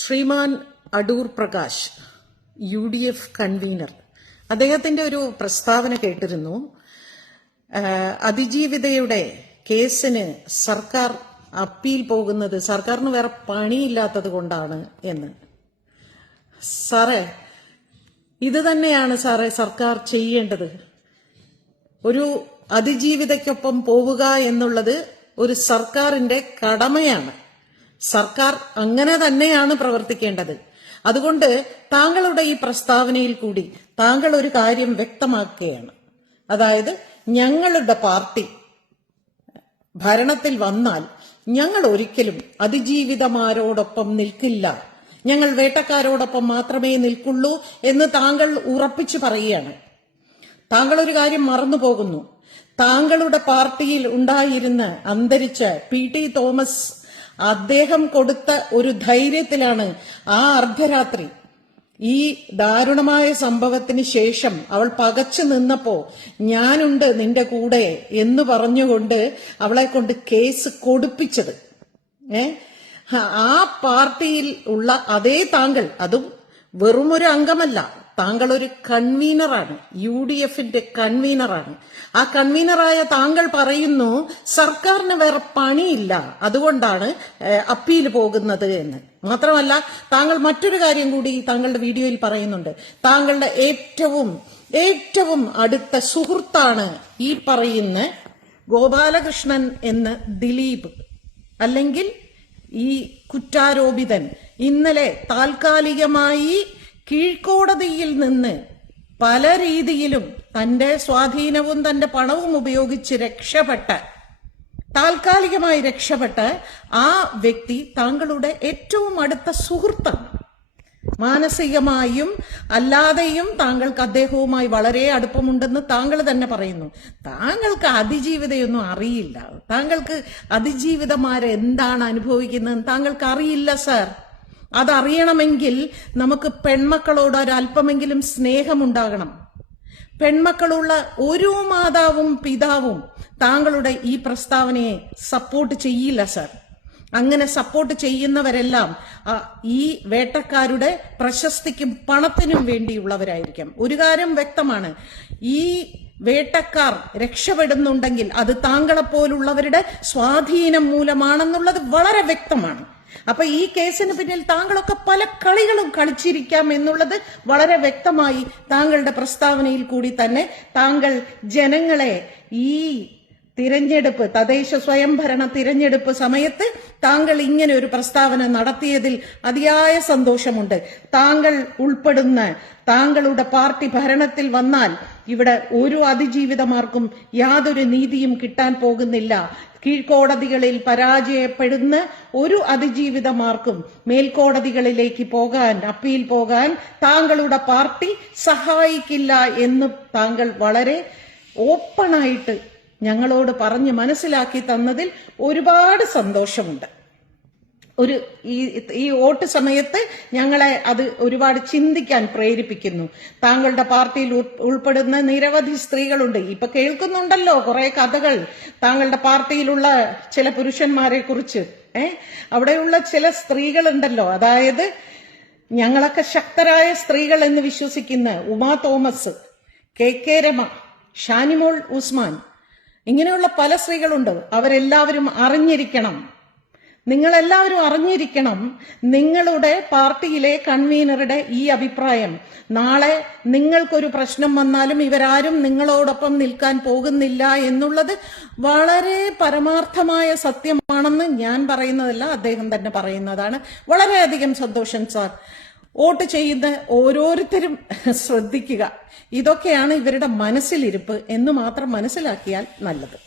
ശ്രീമാൻ Adoor Prakash UDF convener അദ്ദേഹത്തിന്റെ ഒരു പ്രസ്താവന കേട്ടിരുന്നു. അതിജീവിതയുടെ കേസിന് സർക്കാർ അപ്പീൽ പോകുന്നത് സർക്കാരിന് വേറെ പണിയില്ലാത്തത് കൊണ്ടാണ് എന്ന്. സാറേ, ഇത് തന്നെയാണ് സാറേ സർക്കാർ ചെയ്യേണ്ടത്. ഒരു അതിജീവിതയ്ക്കൊപ്പം പോവുക എന്നുള്ളത് ഒരു സർക്കാരിന്റെ കടമയാണ്. സർക്കാർ അങ്ങനെ തന്നെയാണ് പ്രവർത്തിക്കേണ്ടത്. അതുകൊണ്ട് താങ്കളുടെ ഈ പ്രസ്താവനയിൽ കൂടി താങ്കൾ ഒരു കാര്യം വ്യക്തമാക്കുകയാണ്. അതായത്, ഞങ്ങളുടെ പാർട്ടി ഭരണത്തിൽ വന്നാൽ ഞങ്ങൾ ഒരിക്കലും അതിജീവിതമാരോടൊപ്പം നിൽക്കില്ല, ഞങ്ങൾ വേട്ടക്കാരോടൊപ്പം മാത്രമേ നിൽക്കുള്ളൂ എന്ന് താങ്കൾ ഉറപ്പിച്ചു പറയുകയാണ്. താങ്കൾ ഒരു കാര്യം മറന്നുപോകുന്നു. താങ്കളുടെ പാർട്ടിയിൽ ഉണ്ടായിരുന്ന അന്തരിച്ച PT തോമസ് അദ്ദേഹം കൊടുത്ത ഒരു ധൈര്യത്തിലാണ് ആ അർദ്ധരാത്രി ഈ ദാരുണമായ സംഭവത്തിന് ശേഷം അവൾ പകച്ചു നിന്നപ്പോ ഞാനുണ്ട് നിന്റെ കൂടെ എന്ന് പറഞ്ഞുകൊണ്ട് അവളെ കൊണ്ട് കേസ് കൊടുപ്പിച്ചത്. ആ പാർട്ടിയിൽ ഉള്ള അതേ താങ്കൾ, അതും വെറുമൊരു അംഗമല്ല, താങ്കൾ ഒരു കൺവീനറാണ്, UDFന്റെ കൺവീനറാണ്. ആ കൺവീനറായ താങ്കൾ പറയുന്നു സർക്കാരിന് വേറെ പണിയില്ല, അതുകൊണ്ടാണ് അപ്പീൽ പോകുന്നത് എന്ന്. മാത്രമല്ല, താങ്കൾ മറ്റൊരു കാര്യം കൂടി താങ്കളുടെ വീഡിയോയിൽ പറയുന്നുണ്ട്. താങ്കളുടെ ഏറ്റവും അടുത്ത സുഹൃത്താണ് ഈ പറയുന്ന ഗോപാലകൃഷ്ണൻ എന്ന ദിലീപ്, അല്ലെങ്കിൽ ഈ കുറ്റാരോപിതൻ. ഇന്നലെ താൽക്കാലികമായി കീഴ്ക്കോടതിയിൽ നിന്ന് പല രീതിയിലും തന്റെ സ്വാധീനവും തന്റെ പണവും ഉപയോഗിച്ച് താൽക്കാലികമായി രക്ഷപ്പെട്ട ആ വ്യക്തി താങ്കളുടെ ഏറ്റവും അടുത്ത സുഹൃത്താണ്. മാനസികമായും അല്ലാതെയും താങ്കൾക്ക് അദ്ദേഹവുമായി വളരെ അടുപ്പമുണ്ടെന്ന് താങ്കൾ തന്നെ പറയുന്നു. താങ്കൾക്ക് അതിജീവിതയൊന്നും അറിയില്ല. താങ്കൾക്ക് അതിജീവിതമാരെന്താണ് അനുഭവിക്കുന്നതെന്ന് താങ്കൾക്ക് അറിയില്ല സർ. അതറിയണമെങ്കിൽ നമുക്ക് പെൺമക്കളോട് ഒരല്പമെങ്കിലും സ്നേഹമുണ്ടാകണം. പെൺമക്കളുള്ള ഒരു മാതാവും പിതാവും താങ്കളുടെ ഈ പ്രസ്താവനയെ സപ്പോർട്ട് ചെയ്യില്ല സർ. അങ്ങനെ സപ്പോർട്ട് ചെയ്യുന്നവരെല്ലാം ഈ വേട്ടക്കാരുടെ പ്രശസ്തിക്കും പണത്തിനും വേണ്ടിയുള്ളവരായിരിക്കാം. ഒരു കാര്യം വ്യക്തമാണ്, ഈ വേട്ടക്കാർ രക്ഷപ്പെടുന്നുണ്ടെങ്കിൽ അത് താങ്കളെപ്പോലുള്ളവരുടെ സ്വാധീനം മൂലമാണെന്നുള്ളത് വളരെ വ്യക്തമാണ്. അപ്പൊ ഈ കേസിന് പിന്നിൽ താങ്കളൊക്കെ പല കളികളും കളിച്ചിരിക്കാം എന്നുള്ളത് വളരെ വ്യക്തമായി താങ്കളുടെ പ്രസ്താവനയിൽ കൂടി തന്നെ താങ്കൾ ജനങ്ങളെ ഈ തിരഞ്ഞെടുപ്പ്, തദ്ദേശ സ്വയംഭരണ തിരഞ്ഞെടുപ്പ് സമയത്ത് താങ്കൾ ഇങ്ങനെ ഒരു പ്രസ്താവന നടത്തിയതിൽ അതിയായ സന്തോഷമുണ്ട്. താങ്കൾ ഉൾപ്പെടുന്ന താങ്കളുടെ പാർട്ടി ഭരണത്തിൽ വന്നാൽ ഇവിടെ ഒരു അതിജീവിതമാർക്കും യാതൊരു നീതിയും കിട്ടാൻ പോകുന്നില്ല. കീഴ്ക്കോടതികളിൽ പരാജയപ്പെടുന്ന ഒരു അതിജീവിതമാർക്കും മേൽക്കോടതികളിലേക്ക് പോകാൻ, അപ്പീൽ പോകാൻ താങ്കളുടെ പാർട്ടി സഹായിക്കില്ല എന്ന് താങ്കൾ വളരെ ഓപ്പണായിട്ട് ഞങ്ങളോട് പറഞ്ഞ് മനസ്സിലാക്കി തന്നതിൽ ഒരുപാട് സന്തോഷമുണ്ട്. ഈ വോട്ട് സമയത്ത് ഞങ്ങളെ അത് ഒരുപാട് ചിന്തിക്കാൻ പ്രേരിപ്പിക്കുന്നു. താങ്കളുടെ പാർട്ടിയിൽ ഉൾപ്പെടുന്ന നിരവധി സ്ത്രീകളുണ്ട്. ഇപ്പൊ കേൾക്കുന്നുണ്ടല്ലോ കുറെ കഥകൾ താങ്കളുടെ പാർട്ടിയിലുള്ള ചില പുരുഷന്മാരെ കുറിച്ച്. അവിടെയുള്ള ചില സ്ത്രീകളുണ്ടല്ലോ, അതായത് ഞങ്ങളൊക്കെ ശക്തരായ സ്ത്രീകൾ എന്ന് വിശ്വസിക്കുന്ന ഉമാ തോമസ്, KK രമ, ഷാനിമോൾ ഉസ്മാൻ, ഇങ്ങനെയുള്ള പല സ്ത്രീകളുണ്ട്. അവരെല്ലാവരും അറിഞ്ഞിരിക്കണം, നിങ്ങളെല്ലാവരും അറിഞ്ഞിരിക്കണം നിങ്ങളുടെ പാർട്ടിയിലെ കൺവീനറുടെ ഈ അഭിപ്രായം. നാളെ നിങ്ങൾക്കൊരു പ്രശ്നം വന്നാലും ഇവരാരും നിങ്ങളോടൊപ്പം നിൽക്കാൻ പോകുന്നില്ല എന്നുള്ളത് വളരെ പരമാർത്ഥമായ സത്യമാണെന്ന് ഞാൻ പറയുന്നതല്ല, അദ്ദേഹം തന്നെ പറയുന്നതാണ്. വളരെയധികം സന്തോഷം സാർ. വോട്ട് ചെയ്യുന്ന ഓരോരുത്തരും ശ്രദ്ധിക്കുക, ഇതൊക്കെയാണ് ഇവരുടെ മനസ്സിലിരിപ്പ് എന്ന് മാത്രം മനസ്സിലാക്കിയാൽ നല്ലത്.